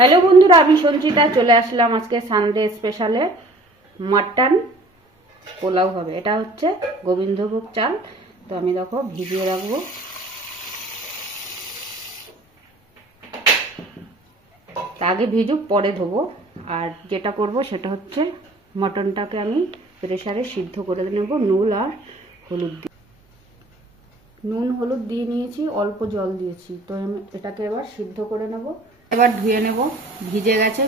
Hello बंधुरा আমি সঞ্চিতা চলে আসলাম আজকে সানডে স্পেশালে মটন পোলাও হবে। এটা হচ্ছে গোবিন্দভোগ চাল, তো আমি দেখো ভিজিয়ে রাখবো। আগে ভিজুক পরে ধোবো। আর যেটা করব সেটা হচ্ছে মটনটাকে আমি প্রেসারে সিদ্ধ করে নেব নুন আর হলুদ দিয়ে। নুন হলুদ দিয়ে নিয়েছি, অল্প জল দিয়েছি, তো এটাকে এবার সিদ্ধ করে নেব। এবার ধুয়ে নেব, ভিজে গেছে,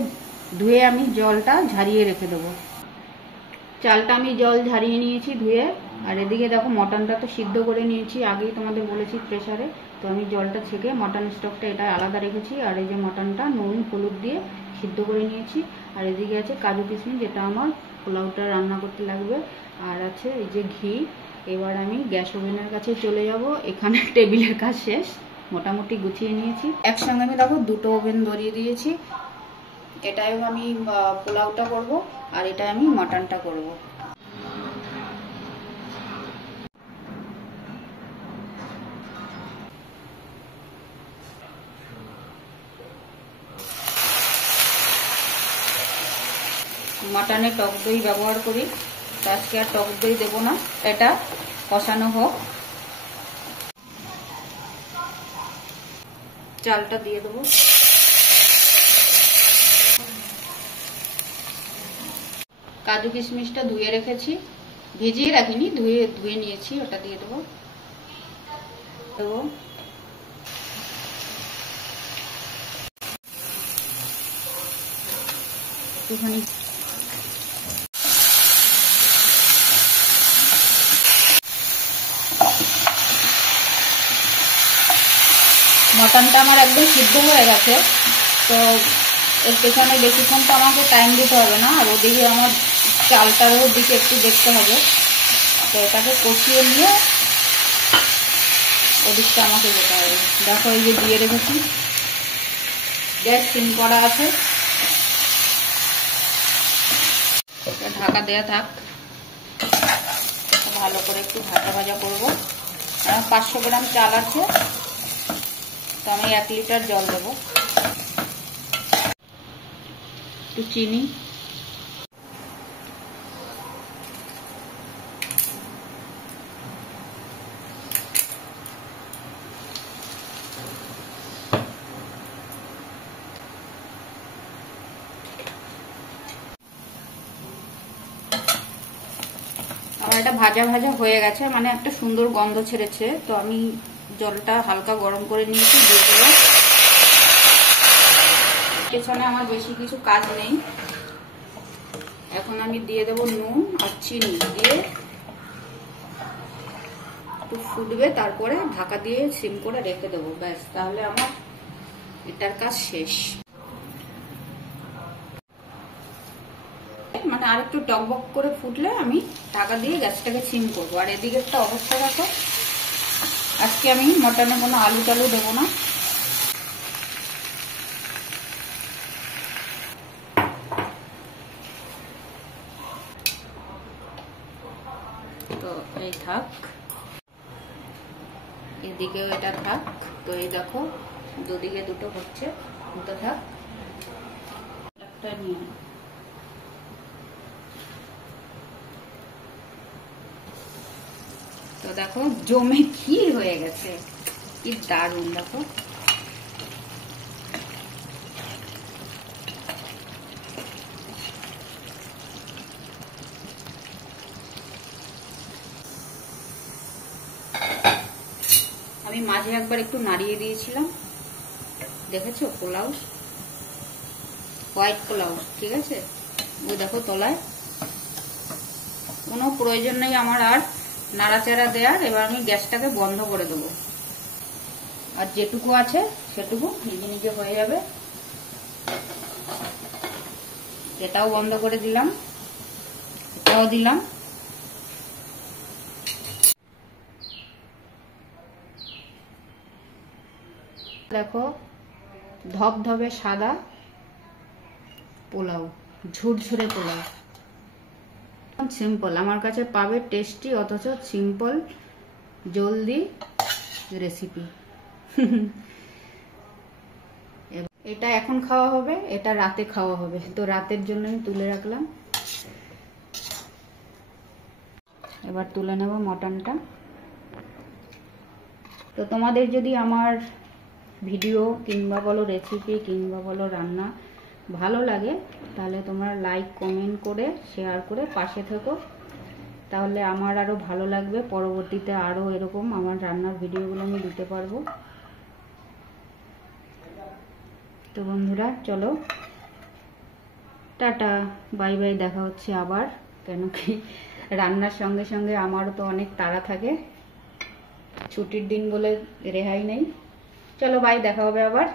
ধুয়ে আমি জলটা ঝারিয়ে রেখে দেবো। চালটা আমি জল ঝারিয়ে নিয়েছি ধুয়ে। আর এদিকে দেখো মটনটা তো সিদ্ধ করে নিয়েছি, আগেই তোমাদের বলেছি প্রেসারে। তো আমি জলটা ছেঁকে মটন স্টকটা এটা আলাদা রেখেছি। আর এই যে মটনটা নুন হলুদ দিয়ে সিদ্ধ করে নিয়েছি। আর এদিকে আছে কাজু কিশমিশ, যেটা আমার পোলাওটা রান্না করতে লাগবে। আর আছে এই যে ঘি। এবার আমি গ্যাস ওভেনের কাছে চলে যাব। এখানে টেবিলের কাজ শেষ, মোটামুটি গুছিয়ে নিয়েছি। একসঙ্গে আমি দেখো দুটো ওভেন ধরিয়ে দিয়েছি। এটাই আমি পোলাওটা করব, আর এটা আমি মটনটা করব। মটনে টক দই ব্যবহার করি, আজকে আর টক দই দেবো না। এটা কষানো হোক। চালটা দিয়ে দেবো। কাজু কিশমিশটা ধুয়ে রেখেছি, ভিজিয়ে রাখিনি, ধুয়ে নিয়েছি, ওটা দিয়ে দেবো। একটুখানি মটনটা আমার একদম সিদ্ধ হয়ে গেছে, তো এর পেছনে বেশিক্ষণ তো আমাকে টাইম দিতে হবে না। আর ওদিকে আমার চালটারও দিকে একটু দেখতে হবে, তো এটাকে কষিয়ে নিয়ে ওদিকটা আমাকে যেতে হবে। দেখো এই যে দিয়ে রেখেছি, গ্যাস সিম করা আছে, ঢাকা দেয়া থাক। ভালো করে একটু ভাজা ভাজা করবো। 500 গ্রাম চাল আছে, তো আমি 1 লিটার জল দেবো। একটু চিনি, আমার এটা ভাজা ভাজা হয়ে গেছে, মানে একটা সুন্দর গন্ধ ছেড়েছে। তো আমি জলটা হালকা গরম করে নিয়েছি, দিয়ে দেবো। পেছনে আমার বেশি কিছু কাজ নেই। এখন আমি দিয়ে দেবো নুন আর চিনি, দিয়ে একটু ফুটবে, তারপরে ঢাকা দিয়ে সিম করে রেখে দেবো। ব্যাস, তাহলে আমার এটার কাজ শেষ। মানে আর একটু টকবক করে ফুটলে আমি ঢাকা দিয়ে গ্যাসটাকে সিম করবো। আর এদিকে একটা অবস্থা দেখো, আজকে আমি মটনে কোনো আলু টালু দেবো না। তো এই থাক, এদিকেও এটা থাক। তো এই দেখো দুদিকে দুটো হচ্ছে, দুটো থাক। একটা নিয়ে তো দেখো জমে ক্ষীর হয়ে গেছে, কি দারুণ। দেখো আমি মাঝে একবার একটু নাড়িয়ে দিয়েছিলাম, দেখেছো? পোলাও, হোয়াইট পোলাও, ঠিক আছে? ওই দেখো তলায় কোনো প্রয়োজন নেই আমার আর নাড়াচাড়া দেওয়ার। এবার আমি গ্যাসটাকে বন্ধ করে দেবো, আর যেটুকু আছে সেটুকু নিজে নিজে হয়ে যাবে। এটাও বন্ধ করে দিলাম, এটাও দিলাম। দেখো ধবধবে সাদা পোলাও, ঝুরঝুরে পোলাও, সিম্পল। আমার কাছে পাবে টেস্টি অথচ সিম্পল জলদি রেসিপি। এটা এখন খাওয়া হবে, এটা রাতে খাওয়া হবে, তো রাতের জন্য আমি তুলে রাখলাম। এবার তুলে নেব মটনটা। তো তোমাদের যদি আমার ভিডিও কিংবা বলো রেসিপি কিংবা বলো রান্না ভালো লাগে, তাহলে তোমরা লাইক কমেন্ট করে শেয়ার করে পাশে থেকো, তাহলে আমার আরও ভালো লাগবে, পরবর্তীতে আরও এরকম আমার রান্নার ভিডিওগুলো আমি দিতে পারবো। তো বন্ধুরা চলো টাটা, বাই বাই, দেখা হচ্ছে আবার। কেন কি রান্নার সঙ্গে সঙ্গে আমারও তো অনেক তাড়া থাকে, ছুটির দিন বলে রেহাই নেই। চলো বাই, দেখা হবে আবার।